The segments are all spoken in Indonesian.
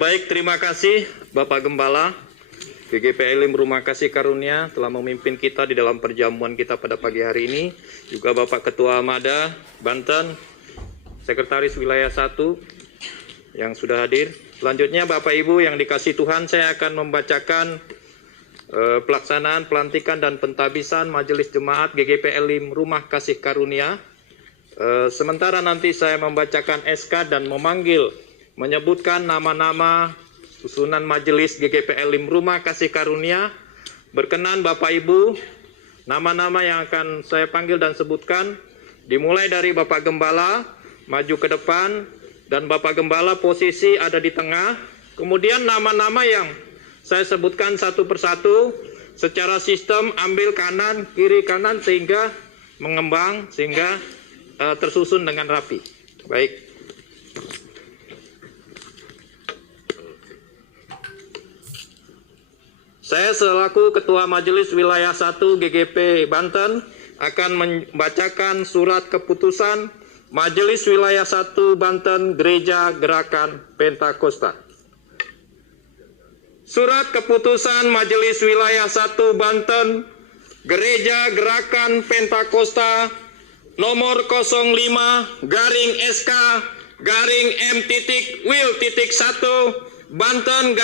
Baik, terima kasih Bapak Gembala GGP Elim Rumah Kasih Karunia telah memimpin kita di dalam perjamuan kita pada pagi hari ini. Juga Bapak Ketua Mada Banten, Sekretaris Wilayah 1 yang sudah hadir. Selanjutnya Bapak Ibu yang dikasih Tuhan, saya akan membacakan pelaksanaan pelantikan dan pentabisan Majelis Jemaat GGP Elim Rumah Kasih Karunia. Sementara nanti saya membacakan SK dan menyebutkan nama-nama susunan Majelis GGP Elim Rumah Kasih Karunia. Berkenan Bapak Ibu, nama-nama yang akan saya panggil dan sebutkan dimulai dari Bapak Gembala maju ke depan, dan Bapak Gembala posisi ada di tengah. Kemudian nama-nama yang saya sebutkan satu persatu secara sistem, ambil kanan, kiri, kanan, sehingga mengembang, sehingga tersusun dengan rapi. Baik. Saya selaku Ketua Majelis Wilayah 1 GGP Banten akan membacakan surat keputusan Majelis Wilayah 1 Banten Gereja Gerakan Pentakosta. Surat keputusan Majelis Wilayah 1 Banten Gereja Gerakan Pentakosta nomor 05-SK-M.Wil.1 Banten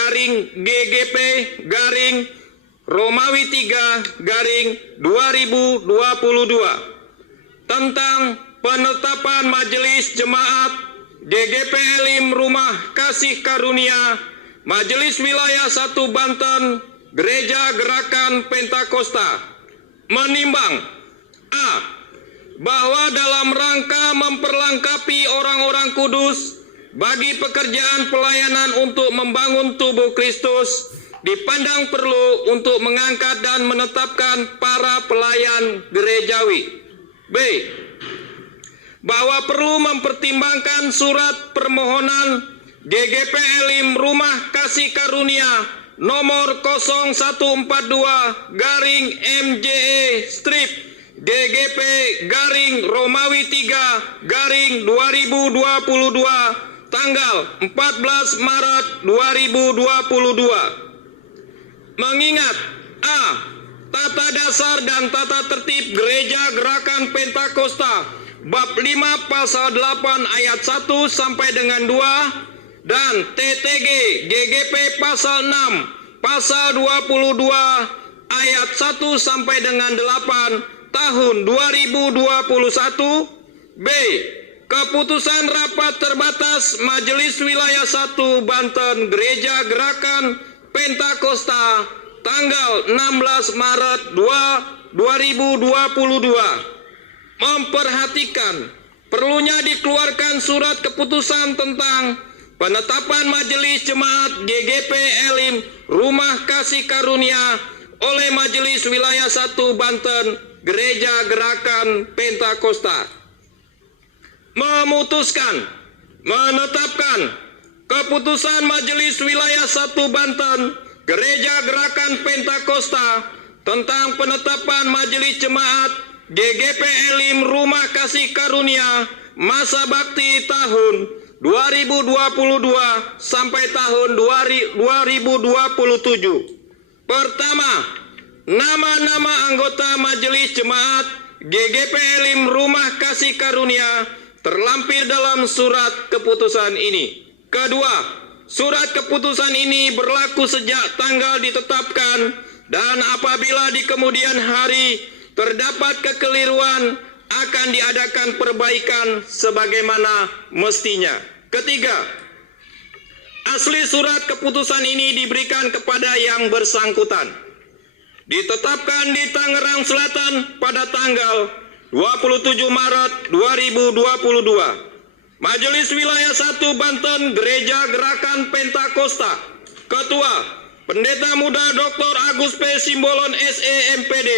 GGP Romawi 3-2022 tentang penetapan Majelis Jemaat GGP Elim Rumah Kasih Karunia Majelis Wilayah 1 Banten Gereja Gerakan Pentakosta menimbang A. Bahwa dalam rangka memperlengkapi orang-orang kudus bagi pekerjaan pelayanan untuk membangun tubuh Kristus, dipandang perlu untuk mengangkat dan menetapkan para pelayan gerejawi. B. Bahwa perlu mempertimbangkan surat permohonan GGP Elim Rumah Kasih Karunia nomor 0142-MJE strip GGP Romawi 3-2022 tanggal 14 Maret 2022. Mengingat A. Tata Dasar dan Tata Tertib Gereja Gerakan Pentakosta bab 5 pasal 8 ayat 1 sampai dengan 2 dan TTG GGP pasal 6 pasal 22 ayat 1 sampai dengan 8 tahun 2021. B. Keputusan rapat terbatas Majelis Wilayah 1 Banten Gereja Gerakan Pentakosta tanggal 16 Maret 2022 memperhatikan perlunya dikeluarkan surat keputusan tentang penetapan Majelis Jemaat GGP Elim Rumah Kasih Karunia oleh Majelis Wilayah 1 Banten Gereja Gerakan Pentakosta. Memutuskan menetapkan keputusan Majelis Wilayah 1 Banten Gereja Gerakan Pentakosta tentang penetapan Majelis Jemaat GGP Elim Rumah Kasih Karunia masa bakti tahun 2022 sampai tahun 2027. Pertama, nama-nama anggota Majelis Jemaat GGP Elim Rumah Kasih Karunia terlampir dalam surat keputusan ini. Kedua, surat keputusan ini berlaku sejak tanggal ditetapkan dan apabila di kemudian hari terdapat kekeliruan akan diadakan perbaikan sebagaimana mestinya. Ketiga, asli surat keputusan ini diberikan kepada yang bersangkutan. Ditetapkan di Tangerang Selatan pada tanggal 27 Maret 2022. Majelis Wilayah 1 Banten Gereja Gerakan Pentakosta. Ketua Pendeta Muda Dr. Agus P. Simbolon SE MPD.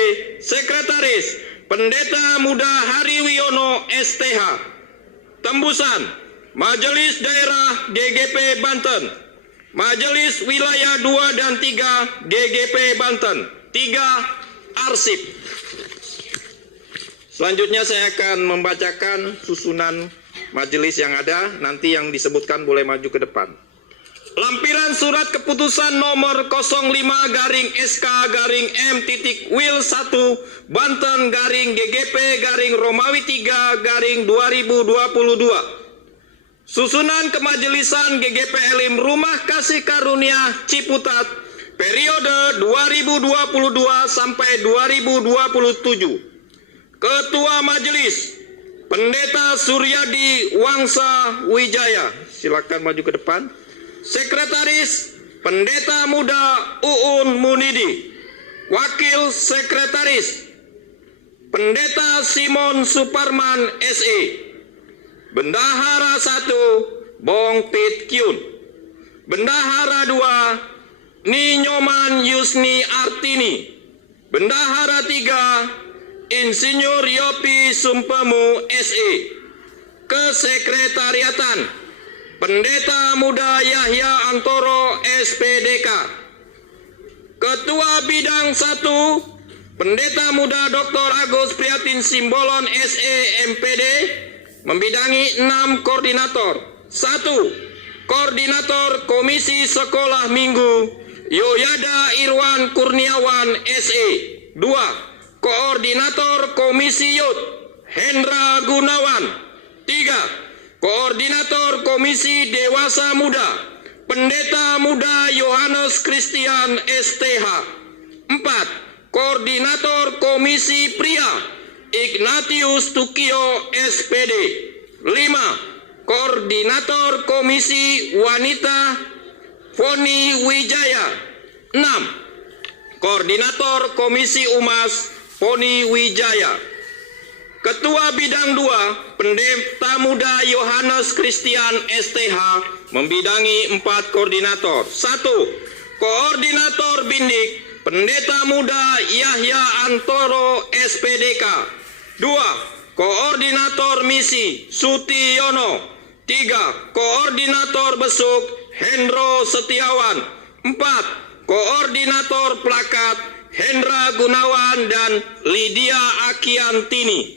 Sekretaris Pendeta Muda Hari Wiono STH. Tembusan Majelis Daerah GGP Banten. Majelis Wilayah 2 dan 3 GGP Banten. 3 Arsip. Selanjutnya saya akan membacakan susunan majelis yang ada, nanti yang disebutkan boleh maju ke depan. Lampiran surat keputusan nomor 05-SK-M.Wil1 Banten /GGP-Romawi 3-2022. Susunan Kemajelisan GGP Elim Rumah Kasih Karunia Ciputat periode 2022 sampai 2027. Ketua Majelis Pendeta Suryadi Wangsa Wijaya. Silakan maju ke depan. Sekretaris Pendeta Muda Uun Munidi. Wakil Sekretaris Pendeta Simon Suparman SE. Bendahara 1 Bong Pit Kyun. Bendahara 2 Ninyoman Yusni Artini. Bendahara 3 Insinyur Yopi Sumpemu SE. Kesekretariatan Pendeta Muda Yahya Antoro SPDK. Ketua Bidang 1 Pendeta Muda Dr. Agus Prihatin Simbolon SE MPD membidangi 6 koordinator. 1. Koordinator Komisi Sekolah Minggu Yoyada Irwan Kurniawan SE. 2. Koordinator Komisi Yud Hendra Gunawan. 3. Koordinator Komisi Dewasa Muda Pendeta Muda Yohanes Christian STH. 4. Koordinator Komisi Pria Ignatius Tukio SPD. 5. Koordinator Komisi Wanita Foni Wijaya. 6. Koordinator Komisi Umas Foni Wijaya. Ketua Bidang 2 Pendeta Muda Yohanes Christian STH membidangi 4 koordinator. 1. Koordinator Bindik Pendeta Muda Yahya Antoro SPDK. 2. Koordinator Misi Sutiyono. 3. Koordinator Besuk Hendro Setiawan. 4. Koordinator Plakat Hendra Gunawan dan Lydia Akiantini.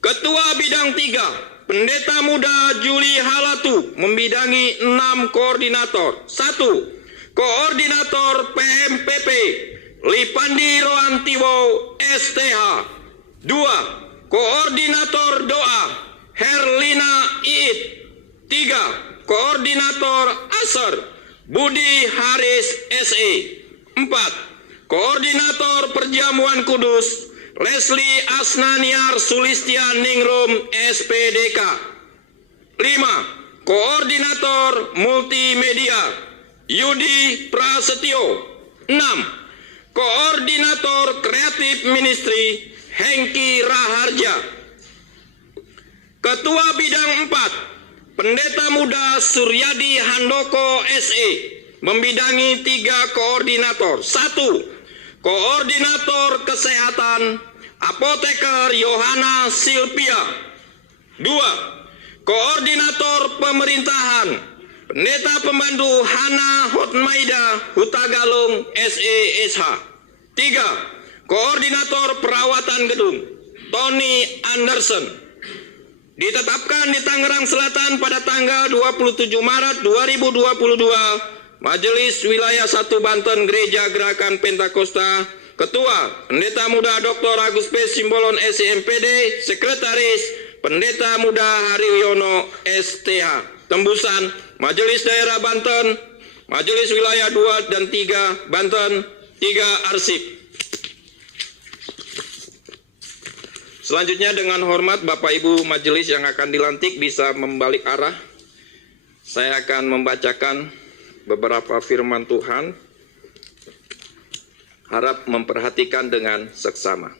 Ketua Bidang 3 Pendeta Muda Juli Halatu membidangi 6 koordinator. 1. Koordinator PMPP Lipandi Roantiwo STH. 2. Koordinator Doa Herlina Iit. 3. Koordinator Aser Budi Haris SE. 4. Koordinator Perjamuan Kudus Leslie Asnaniar Sulistian Ningrum SPDK. 5. Koordinator Multimedia Yudi Prasetyo. 6. Koordinator Kreatif Ministry Hengki Raharja. Ketua Bidang 4 Pendeta Muda Suryadi Handoko SE membidangi 3 koordinator. 1. Koordinator Kesehatan Apoteker Yohana Silvia. 2. Koordinator Pemerintahan Pendeta Pembantu Hana Hotmaida Hutagalung SESH. 3. Koordinator Perawatan Gedung Tony Anderson. Ditetapkan di Tangerang Selatan pada tanggal 27 Maret 2022. Majelis Wilayah 1 Banten Gereja Gerakan Pentakosta. Ketua Pendeta Muda Dr. Agus P. Simbolon SMPD. Sekretaris Pendeta Muda Haryono STH. Tembusan Majelis Daerah Banten, Majelis Wilayah 2 dan 3 Banten, 3 Arsip. Selanjutnya dengan hormat Bapak Ibu Majelis yang akan dilantik bisa membalik arah. Saya akan membacakan beberapa firman Tuhan. Harap memperhatikan dengan seksama.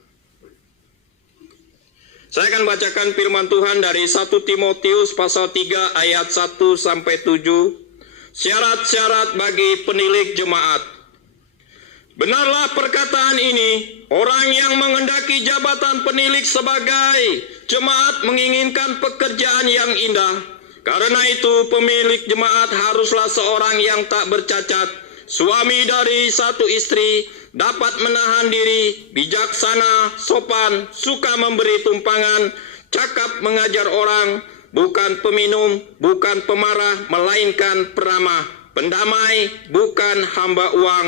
Saya akan bacakan firman Tuhan dari 1 Timotius pasal 3 ayat 1 sampai 7. Syarat-syarat bagi penilik jemaat. Benarlah perkataan ini, orang yang menghendaki jabatan penilik sebagai jemaat menginginkan pekerjaan yang indah. Karena itu pemilik jemaat haruslah seorang yang tak bercacat, suami dari satu istri, dapat menahan diri, bijaksana, sopan, suka memberi tumpangan, cakap mengajar orang, bukan peminum, bukan pemarah, melainkan peramah, pendamai, bukan hamba uang,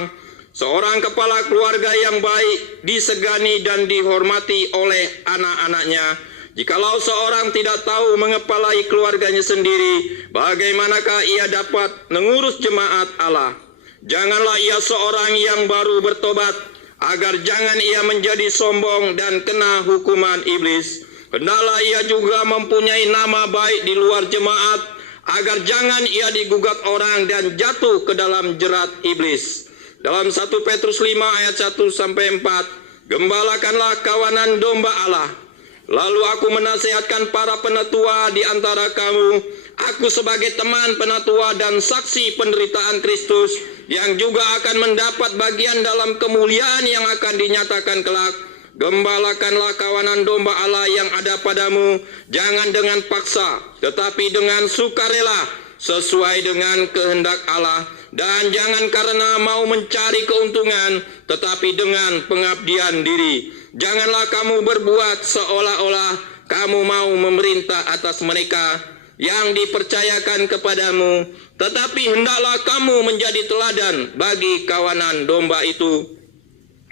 seorang kepala keluarga yang baik, disegani dan dihormati oleh anak-anaknya. Jikalau seorang tidak tahu mengepalai keluarganya sendiri, bagaimanakah ia dapat mengurus jemaat Allah? Janganlah ia seorang yang baru bertobat, agar jangan ia menjadi sombong dan kena hukuman iblis. Hendaklah ia juga mempunyai nama baik di luar jemaat, agar jangan ia digugat orang dan jatuh ke dalam jerat iblis. Dalam 1 Petrus 5 ayat 1-4, gembalakanlah kawanan domba Allah. Lalu aku menasihatkan para penatua di antara kamu, aku sebagai teman penatua dan saksi penderitaan Kristus, yang juga akan mendapat bagian dalam kemuliaan yang akan dinyatakan kelak. Gembalakanlah kawanan domba Allah yang ada padamu, jangan dengan paksa, tetapi dengan sukarela, sesuai dengan kehendak Allah. Dan jangan karena mau mencari keuntungan, tetapi dengan pengabdian diri. Janganlah kamu berbuat seolah-olah kamu mau memerintah atas mereka yang dipercayakan kepadamu, tetapi hendaklah kamu menjadi teladan bagi kawanan domba itu.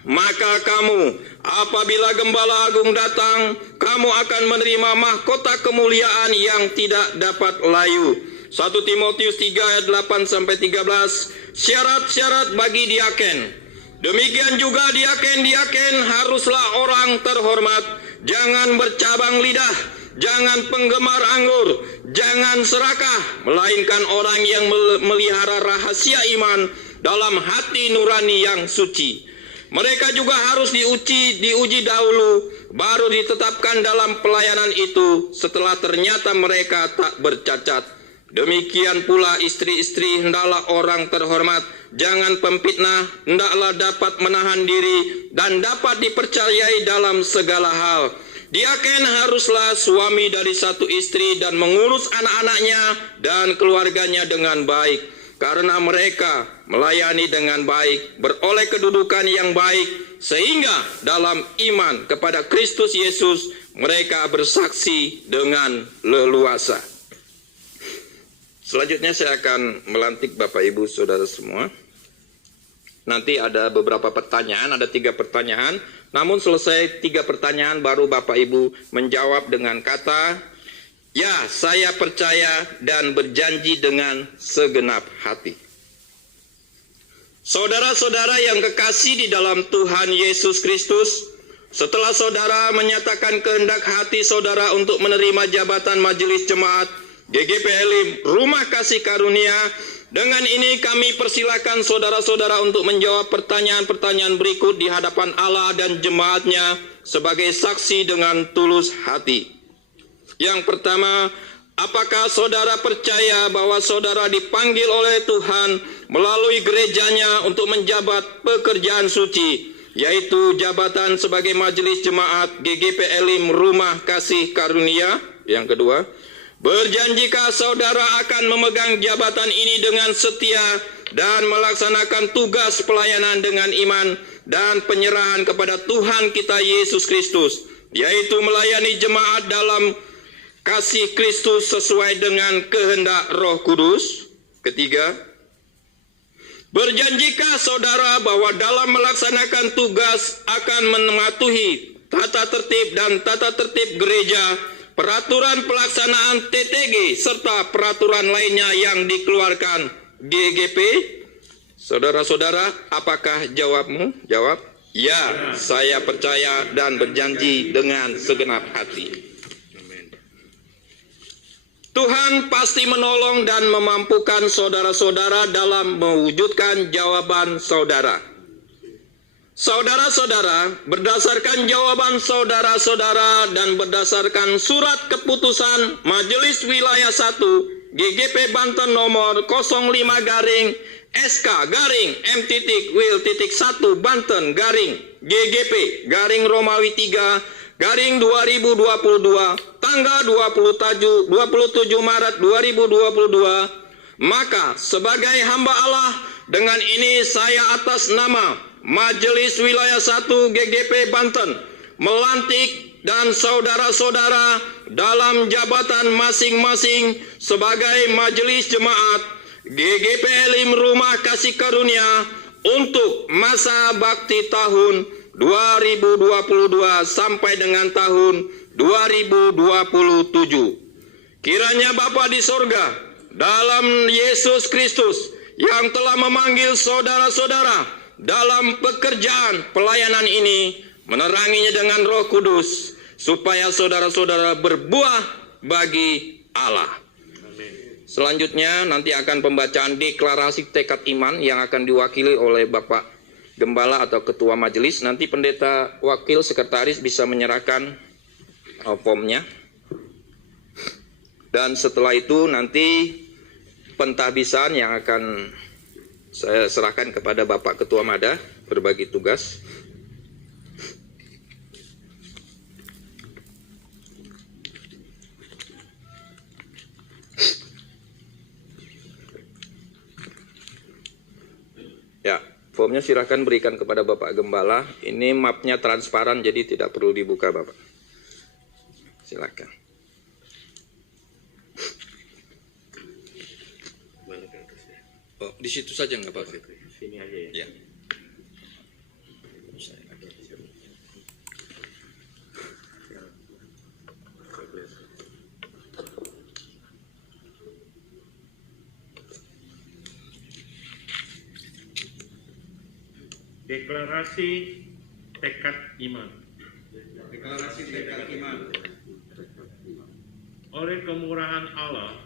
Maka kamu, apabila Gembala Agung datang, kamu akan menerima mahkota kemuliaan yang tidak dapat layu. 1 Timotius 3 ayat 8-13, syarat-syarat bagi diaken. Demikian juga diaken-diaken haruslah orang terhormat, jangan bercabang lidah, jangan penggemar anggur, jangan serakah, melainkan orang yang melihara rahasia iman dalam hati nurani yang suci. Mereka juga harus diuji dahulu, baru ditetapkan dalam pelayanan itu setelah ternyata mereka tak bercacat. Demikian pula istri-istri hendaklah orang terhormat, jangan pemfitnah, hendaklah dapat menahan diri dan dapat dipercayai dalam segala hal. Diaken haruslah suami dari satu istri dan mengurus anak-anaknya dan keluarganya dengan baik, karena mereka melayani dengan baik, beroleh kedudukan yang baik, sehingga dalam iman kepada Kristus Yesus mereka bersaksi dengan leluasa. Selanjutnya saya akan melantik Bapak Ibu Saudara semua. Nanti ada beberapa pertanyaan, ada 3 pertanyaan. Namun selesai 3 pertanyaan baru Bapak Ibu menjawab dengan kata, ya, saya percaya dan berjanji dengan segenap hati. Saudara-saudara yang kekasih di dalam Tuhan Yesus Kristus, setelah saudara menyatakan kehendak hati saudara untuk menerima jabatan majelis jemaat GGP Elim Rumah Kasih Karunia, dengan ini kami persilakan saudara-saudara untuk menjawab pertanyaan-pertanyaan berikut di hadapan Allah dan jemaatnya sebagai saksi dengan tulus hati. Yang pertama, apakah saudara percaya bahwa saudara dipanggil oleh Tuhan melalui gerejanya untuk menjabat pekerjaan suci, yaitu jabatan sebagai majelis jemaat GGP Elim Rumah Kasih Karunia? Yang kedua, berjanjikah saudara akan memegang jabatan ini dengan setia dan melaksanakan tugas pelayanan dengan iman dan penyerahan kepada Tuhan kita Yesus Kristus, yaitu melayani jemaat dalam kasih Kristus sesuai dengan kehendak Roh Kudus? Ketiga, berjanjikah saudara bahwa dalam melaksanakan tugas akan mematuhi tata tertib dan tata tertib gereja, peraturan pelaksanaan TTG, serta peraturan lainnya yang dikeluarkan GGP? Saudara-saudara, apakah jawabmu? Jawab, ya, saya percaya dan berjanji dengan segenap hati. Tuhan pasti menolong dan memampukan saudara-saudara dalam mewujudkan jawaban saudara. Saudara-saudara, berdasarkan jawaban saudara-saudara dan berdasarkan surat keputusan Majelis Wilayah 1 GGP Banten nomor 05-SK-M.Wil.1 Banten GGP Romawi 3-2022 tanggal 27 Maret 2022, maka sebagai hamba Allah, dengan ini saya atas nama Majelis Wilayah 1 GGP Banten melantik dan saudara-saudara dalam jabatan masing-masing sebagai majelis jemaat GGP Elim Rumah Kasih Karunia untuk masa bakti tahun 2022 sampai dengan tahun 2027. Kiranya Bapa di sorga, dalam Yesus Kristus yang telah memanggil saudara-saudara dalam pekerjaan pelayanan ini, meneranginya dengan Roh Kudus, supaya saudara-saudara berbuah bagi Allah. Selanjutnya nanti akan pembacaan deklarasi tekad iman yang akan diwakili oleh Bapak Gembala atau Ketua Majelis. Nanti pendeta wakil sekretaris bisa menyerahkan formnya. Dan setelah itu nanti pentahbisan yang akan saya serahkan kepada Bapak Ketua Mada berbagi tugas. Ya, formnya silakan berikan kepada Bapak Gembala. Ini mapnya transparan, jadi tidak perlu dibuka, Bapak. Silakan. Oh, di situ saja nggak apa-apa. Sini aja ya. Ya. Deklarasi tekad iman. Deklarasi tekad iman. Oleh kemurahan Allah,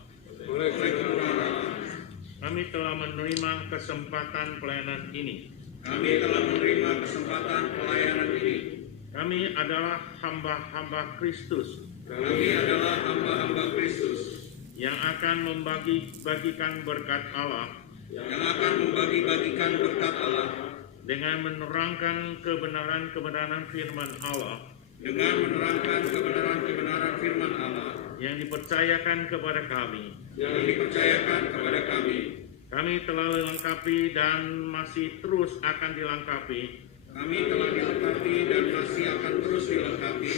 kami telah menerima kesempatan pelayanan ini. Kami telah menerima kesempatan pelayanan ini. Kami adalah hamba-hamba Kristus Kami adalah hamba-hamba Kristus yang akan membagi-bagikan berkat Allah yang akan membagi-bagikan berkat Allah dengan menerangkan kebenaran-kebenaran firman Allah dengan menerangkan kebenaran-kebenaran firman Allah yang dipercayakan kepada kami. yang dipercayakan kepada kami. Kami telah dilengkapi dan masih terus akan dilengkapi Kami telah dilengkapi dan masih akan terus dilengkapi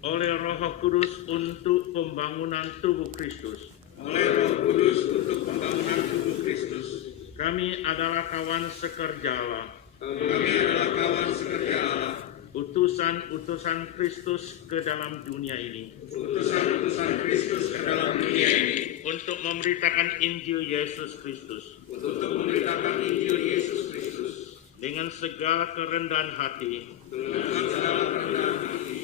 oleh Roh Kudus untuk pembangunan tubuh Kristus. oleh Roh Kudus untuk pembangunan tubuh Kristus. Kami adalah kawan sekerja Allah, Kami adalah kawan sekerja Allah, utusan-utusan Kristus ke dalam dunia ini, utusan-utusan Kristus ke dalam dunia ini, untuk memberitakan Injil Yesus Kristus untuk memberitakan Injil Yesus Kristus dengan segala kerendahan hati, dengan segala kerendahan hati,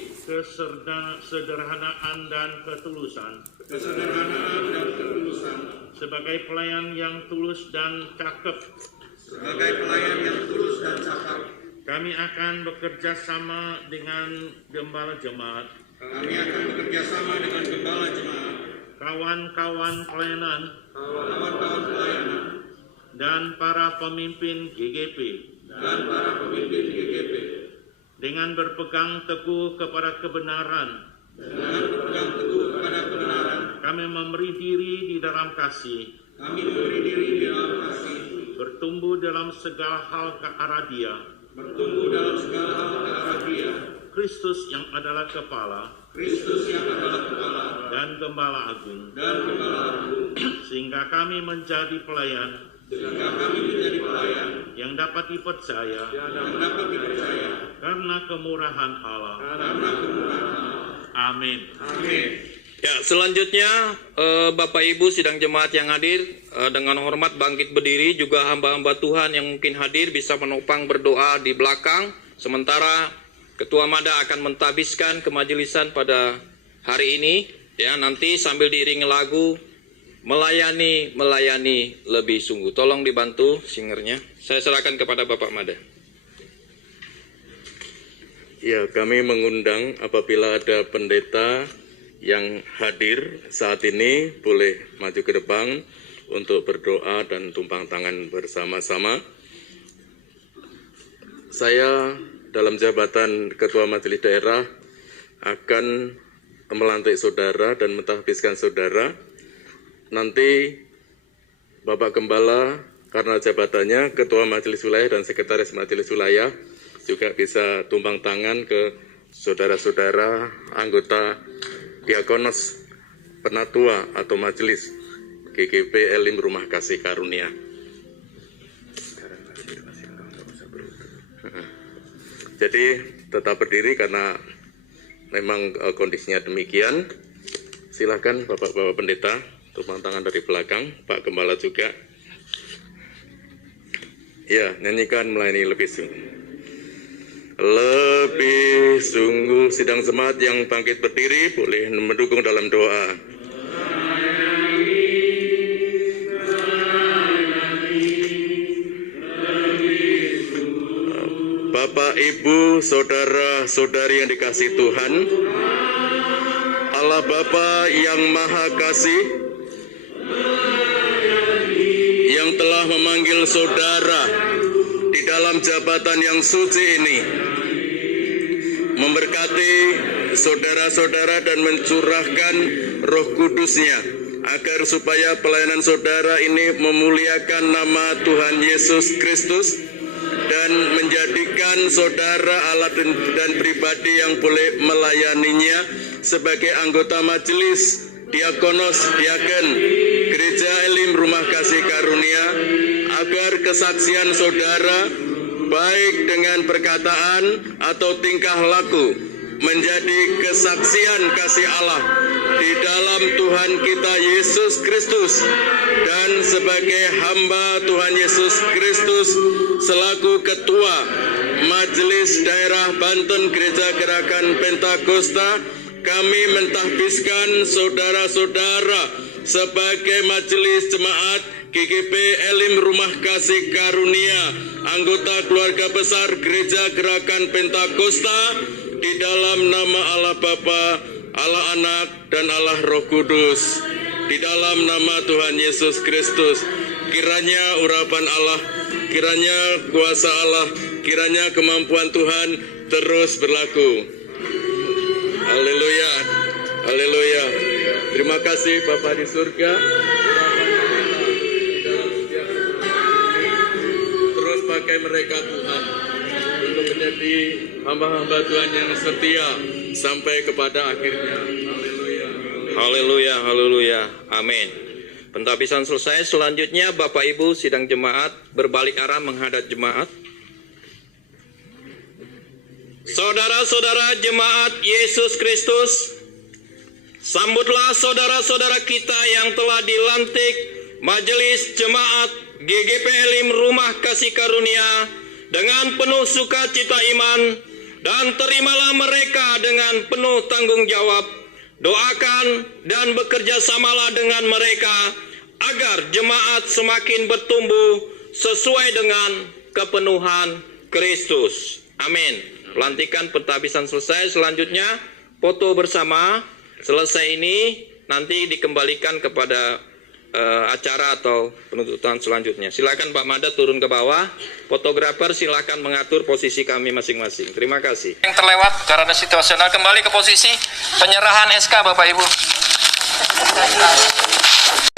kesederhanaan dan ketulusan, kesederhanaan dan ketulusan, sebagai pelayan yang tulus dan cakep. sebagai pelayan yang tulus dan cakap. Kami akan bekerja sama dengan gembala jemaat, Kami akan bekerja sama dengan gembala jemaat, kawan-kawan pelayanan, kawan-kawan pelayanan, dan para pemimpin GGP, dan para pemimpin GGP, dengan berpegang teguh kepada kebenaran. dengan berpegang teguh kepada kebenaran. Kami memberi diri di dalam kasih, Kami memberi diri di dalam kasih, bertumbuh dalam segala hal ke arah Dia, bertumbuh dalam segala hal ke arah Dia, Kristus yang adalah kepala Kristus yang adalah kepala dan gembala agung, dan gembala agung, sehingga kami menjadi pelayan sehingga kami menjadi pelayan yang dapat dipercaya yang dapat dipercaya karena kemurahan Allah. karena kemurahan Allah. Amin. Amin. Ya, selanjutnya Bapak Ibu sidang jemaat yang hadir, dengan hormat bangkit berdiri, juga hamba-hamba Tuhan yang mungkin hadir bisa menopang berdoa di belakang. Sementara Ketua Mada akan mentabiskan kemajelisan pada hari ini, ya, nanti sambil diiringi lagu melayani lebih sungguh. Tolong dibantu singernya. Saya serahkan kepada Bapak Mada. Ya, kami mengundang apabila ada pendeta yang hadir saat ini boleh maju ke depan untuk berdoa dan tumpang tangan bersama-sama. Saya dalam jabatan Ketua Majelis Daerah akan melantik saudara dan mentahbiskan saudara. Nanti Bapak Gembala karena jabatannya Ketua Majelis Wilayah dan Sekretaris Majelis Wilayah juga bisa tumpang tangan ke saudara-saudara anggota diakonos penatua atau majelis GKP Elim Rumah Kasih Karunia. Jadi tetap berdiri karena memang kondisinya demikian. Silakan Bapak-Bapak Pendeta, tepuk tangan dari belakang, Pak Gembala juga. Ya, nyanyikan melayani lebih sungguh. Lebih sungguh, sidang jemaat yang bangkit berdiri boleh mendukung dalam doa. Bapak, Ibu, saudara-saudari yang dikasihi Tuhan, Allah Bapa yang Maha Kasih, yang telah memanggil saudara di dalam jabatan yang suci ini, memberkati saudara-saudara dan mencurahkan Roh Kudus-Nya, agar supaya pelayanan saudara ini memuliakan nama Tuhan Yesus Kristus dan menjadikan saudara alat dan pribadi yang boleh melayaninya sebagai anggota majelis, diakonos, diaken, Gereja Elim Rumah Kasih Karunia, agar kesaksian saudara, baik dengan perkataan atau tingkah laku, menjadi kesaksian kasih Allah di dalam Tuhan kita Yesus Kristus, dan sebagai hamba Tuhan Yesus Kristus selaku Ketua Majelis Daerah Banten Gereja Gerakan Pentakosta, kami mentahbiskan saudara-saudara sebagai Majelis Jemaat GKP Elim Rumah Kasih Karunia, anggota keluarga besar Gereja Gerakan Pentakosta, di dalam nama Allah Bapa, Allah Anak, dan Allah Roh Kudus, di dalam nama Tuhan Yesus Kristus. Kiranya urapan Allah, kiranya kuasa Allah, kiranya kemampuan Tuhan terus berlaku. Haleluya, haleluya. Terima kasih Bapa di surga. Terus pakai mereka Tuhan untuk menjadi hamba-hamba Tuhan yang setia sampai kepada akhirnya. Haleluya. Haleluya, haleluya. Amin. Pentahbisan selesai. Selanjutnya Bapak Ibu sidang jemaat berbalik arah menghadap jemaat. Saudara-saudara jemaat Yesus Kristus, sambutlah saudara-saudara kita yang telah dilantik Majelis Jemaat GKP Elim Rumah Kasih Karunia dengan penuh sukacita iman, dan terimalah mereka dengan penuh tanggung jawab. Doakan dan bekerja samalah dengan mereka agar jemaat semakin bertumbuh sesuai dengan kepenuhan Kristus. Amin. Pelantikan pentahbisan selesai. Selanjutnya foto bersama. Selesai ini nanti dikembalikan kepada acara atau penuntutan selanjutnya. Silakan Pak Mada turun ke bawah. Fotografer silakan mengatur posisi kami masing-masing. Terima kasih. Yang terlewat karena situasional, kembali ke posisi penyerahan SK Bapak Ibu.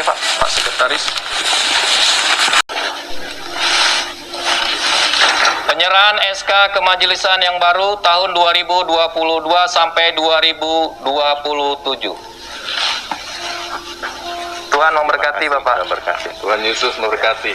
Pak Sekretaris. Penyerahan SK kemajelisan yang baru tahun 2022 sampai 2027. Tuhan memberkati Bapak. Tuhan Yesus memberkati.